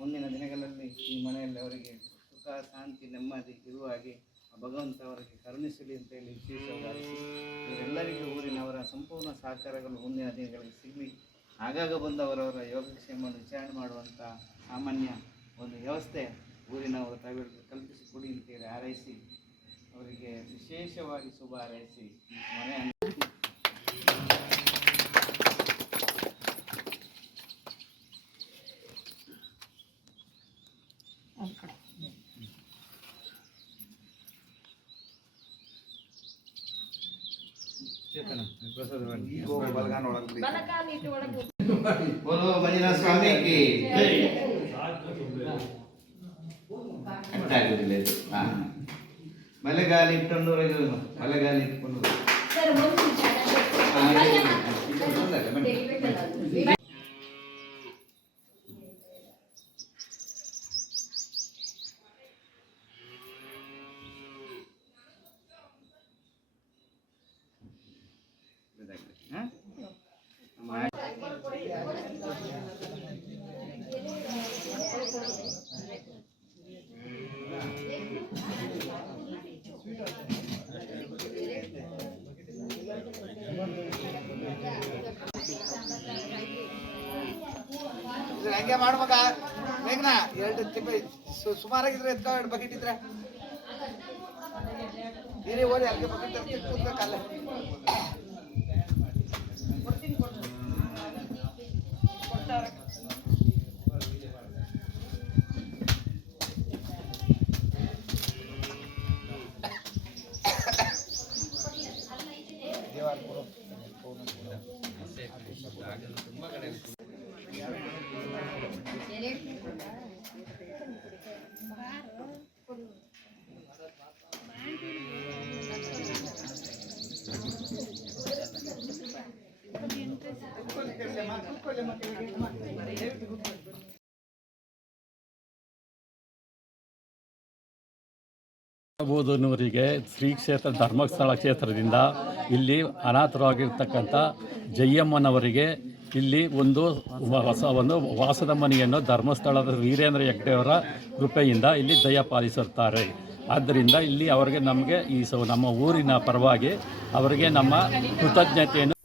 ಮುಂದಿನ ದಿನಗಳಲ್ಲಿ ಈ ಮನೆಯಲ್ಲಿ ಅವರಿಗೆ ಸುಖ ಶಾಂತಿ ನೆಮ್ಮದಿ ಇರುವ ಹಾಗೆ ಭಗವಂತ ಅವರಿಗೆ ಕರುಣಿಸಲಿ ಅಂತ ಹೇಳಿ ವಿಶೇಷವಾಗಿ ಇವರೆಲ್ಲರಿಗೂ ಊರಿನವರ ಸಂಪೂರ್ಣ ಸಹಕಾರಗಳು ಮುಂದಿನ ದಿನಗಳಲ್ಲಿ ಸಿಗಲಿ. ಆಗಾಗ ಬಂದು ಅವರವರ ಯೋಗಕ್ಷೇಮವನ್ನು ವಿಚಾರಣೆ ಮಾಡುವಂಥ ಸಾಮಾನ್ಯ ಒಂದು ವ್ಯವಸ್ಥೆ ಊರಿನವರು ತಾವೆಲ್ಲರಿಗೂ ಕಲ್ಪಿಸಿಕೊಡಿ ಅಂತೇಳಿ ಹಾರೈಸಿ ಅವರಿಗೆ ವಿಶೇಷವಾಗಿ ಶುಭ ಹಾರೈಸಿ ಮನೆಯನ್ನು बोलो मंजुनाथ स्वामी की ಮಳೆಗಾಲಿ ಇಟ್ಟುಕೊಂಡವರೆಗೆ ಮಳೆಗಾಲಿ ಇಟ್ಕೊಂಡು ಹಂಗೆ ಮಾಡ್ಬೇಕ ಬೇಗನಾ 2 ತಿಪ್ಪೆ ಸುಮಾರಾಗಿದ್ರೆ ಎತ್ಕೊ 2 ಬಕೆಟ್ ಇದ್ರೆ ನೀರೇ ಓದಿ ಹಂಗೆ ಬಕೆಟ್ ಕೂತ್ಬೇಕಲ್ಲ ಬೋಧನೂರಿಗೆ ಶ್ರೀ ಕ್ಷೇತ್ರ ಧರ್ಮಸ್ಥಳ ಕ್ಷೇತ್ರದಿಂದ ಇಲ್ಲಿ ಅನಾಥರಾಗಿರ್ತಕ್ಕಂಥ ಜಯ್ಯಮ್ಮನವರಿಗೆ ಇಲ್ಲಿ ಒಂದು ವಾಸದ ಮನೆಯನ್ನು ಧರ್ಮಸ್ಥಳದ ವೀರೇಂದ್ರ ಹೆಗ್ಡೆಯವರ ಕೃಪೆಯಿಂದ ಇಲ್ಲಿ ದಯಪಾಲಿಸುತ್ತಾರೆ. ಆದ್ದರಿಂದ ಇಲ್ಲಿ ಅವರಿಗೆ ನಮಗೆ ನಮ್ಮ ಊರಿನ ಪರವಾಗಿ ಅವರಿಗೆ ನಮ್ಮ ಕೃತಜ್ಞತೆಯನ್ನು